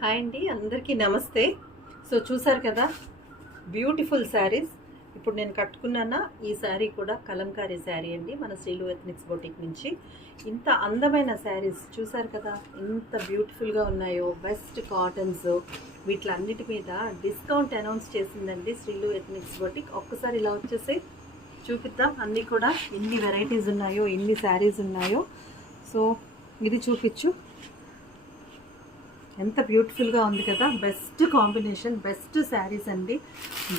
Hi అండి, అందరికీ నమస్తే. సో చూసారు కదా, బ్యూటిఫుల్ శారీస్. ఇప్పుడు నేను కట్టుకున్నానా ఈ శారీ కూడా కలంకారీ శారీ అండి, మన శ్రీలు ఎథ్నిక్స్ బొటిక్ నుంచి. ఇంత అందమైన శారీస్ చూసారు కదా, ఎంత బ్యూటిఫుల్గా ఉన్నాయో. బెస్ట్ కాటన్స్, వీటిలన్నిటి మీద డిస్కౌంట్ అనౌన్స్ చేసిందండి శ్రీలు ఎథ్నిక్స్ బొటిక్. ఒక్కసారి ఇలా వచ్చేసి చూపిద్దాం. అన్నీ కూడా ఎన్ని వెరైటీస్ ఉన్నాయో, ఎన్ని శారీస్ ఉన్నాయో. సో ఇది చూపించు, ఎంత బ్యూటిఫుల్గా ఉంది కదా. బెస్ట్ కాంబినేషన్, బెస్ట్ శారీస్ అండి.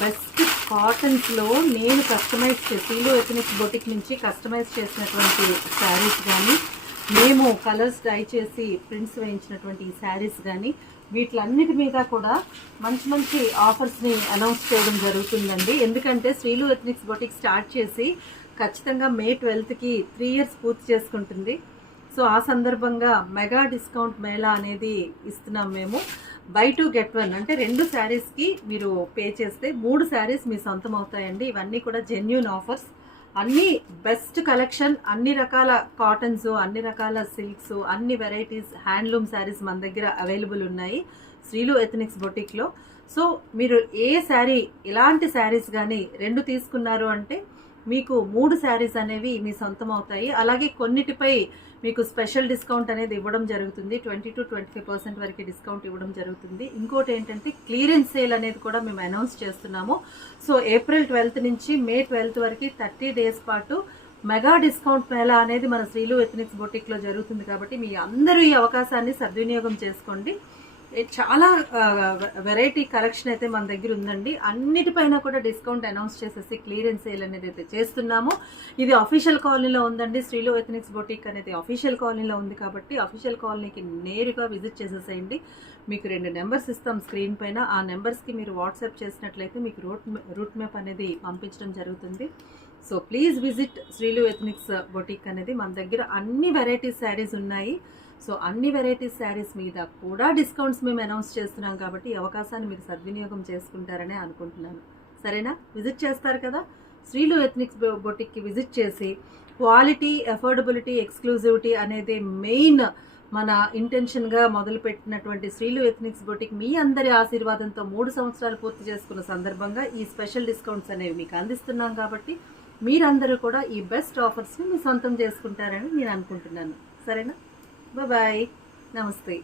బెస్ట్ కాటన్స్లో నేను కస్టమైజ్ చేసి శ్రీలు ఎథ్నిక్స్ బొటిక్ నుంచి కస్టమైజ్ చేసినటువంటి శారీస్ కానీ, మేము కలర్స్ డై చేసి ప్రింట్స్ వేయించినటువంటి ఈ శారీస్ కానీ, వీటిలన్నిటి మీద కూడా మంచి మంచి ఆఫర్స్ని అనౌన్స్ చేయడం జరుగుతుందండి. ఎందుకంటే శ్రీలు ఎథ్నిక్స్ బొటిక్ స్టార్ట్ చేసి ఖచ్చితంగా మే 12కి 3 years పూర్తి చేసుకుంటుంది. సో ఆ సందర్భంగా మెగా డిస్కౌంట్ మేళా అనేది ఇస్తున్నాం మేము. బై 2 get 1 అంటే 2 శారీస్కి మీరు పే చేస్తే 3 శారీస్ మీ సొంతం అవుతాయండి. ఇవన్నీ కూడా జెన్యూన్ ఆఫర్స్, అన్ని బెస్ట్ కలెక్షన్, అన్ని రకాల కాటన్స్, అన్ని రకాల సిల్క్స్, అన్ని వెరైటీస్ హ్యాండ్లూమ్ శారీస్ మన దగ్గర అవైలబుల్ ఉన్నాయి శ్రీలు ఎథ్నిక్స్ బొటిక్లో. సో మీరు ఏ శారీ, ఇలాంటి శారీస్ కానీ 2 తీసుకున్నారు అంటే మీకు 3 శారీస్ అనేవి మీ సొంతం అవుతాయి. అలాగే కొన్నిటిపై మీకు స్పెషల్ డిస్కౌంట్ అనేది ఇవ్వడం జరుగుతుంది. 20 to 25% వరకు డిస్కౌంట్ ఇవ్వడం జరుగుతుంది. ఇంకోటి ఏంటంటే క్లియరెన్స్ సేల్ అనేది కూడా మేము అనౌన్స్ చేస్తున్నాము. సో ఏప్రిల్ 12th నుంచి మే 12th వరకు 30 days పాటు మెగా డిస్కౌంట్ మేళా అనేది మన శ్రీలు ఎథ్నిక్స్ బొటిక్లో జరుగుతుంది. కాబట్టి మీ అందరూ ఈ అవకాశాన్ని సద్వినియోగం చేసుకోండి. చాలా వెరైటీ కలెక్షన్ అయితే మన దగ్గర ఉందండి. అన్నిటిపైన కూడా డిస్కౌంట్ అనౌన్స్ చేసేసి క్లియరెన్స్ సేల్ అనేది అయితే చేస్తున్నాము. ఇది అఫీషియల్ కాలనీలో ఉందండి. శ్రీలు ఎథ్నిక్స్ బొటిక్ అనేది అఫీషియల్ కాలనీలో ఉంది కాబట్టి అఫీషియల్ కాలనీకి నేరుగా విజిట్ చేసేసేయండి. మీకు 2 నెంబర్స్ ఇస్తాం స్క్రీన్ పైన. ఆ నెంబర్స్కి మీరు వాట్సాప్ చేసినట్లయితే మీకు రూట్ మ్యాప్ అనేది పంపించడం జరుగుతుంది. So please visit Srilu ethnics boutique అనేది. మన దగ్గర అన్ని వెరైటీస్ శారీస్ ఉన్నాయి. సో అన్ని వెరైటీస్ శారీస్ మీద కూడా డిస్కౌంట్స్ మేము అనౌన్స్ చేస్తున్నాం కాబట్టి ఈ అవకాశాన్ని మీరు సద్వినియోగం చేసుకుంటారని అనుకుంటున్నాను. సరేనా? విజిట్ చేస్తారు కదా. శ్రీలు ఎథ్నిక్స్ బొటిక్కి విజిట్ చేసి క్వాలిటీ, అఫోర్డబిలిటీ, ఎక్స్క్లూజివిటీ అనేది మెయిన్ మన ఇంటెన్షన్గా మొదలుపెట్టినటువంటి శ్రీలు ఎథ్నిక్స్ బొటిక్ మీ అందరి ఆశీర్వాదంతో 3 సంవత్సరాలు పూర్తి చేసుకున్న సందర్భంగా ఈ స్పెషల్ డిస్కౌంట్స్ అనేవి మీకు అందిస్తున్నాం. కాబట్టి మీరందరూ కూడా ఈ బెస్ట్ ఆఫర్స్ని మీ సొంతం చేసుకుంటారని నేను అనుకుంటున్నాను. సరేనా? బాయ్, నమస్తే.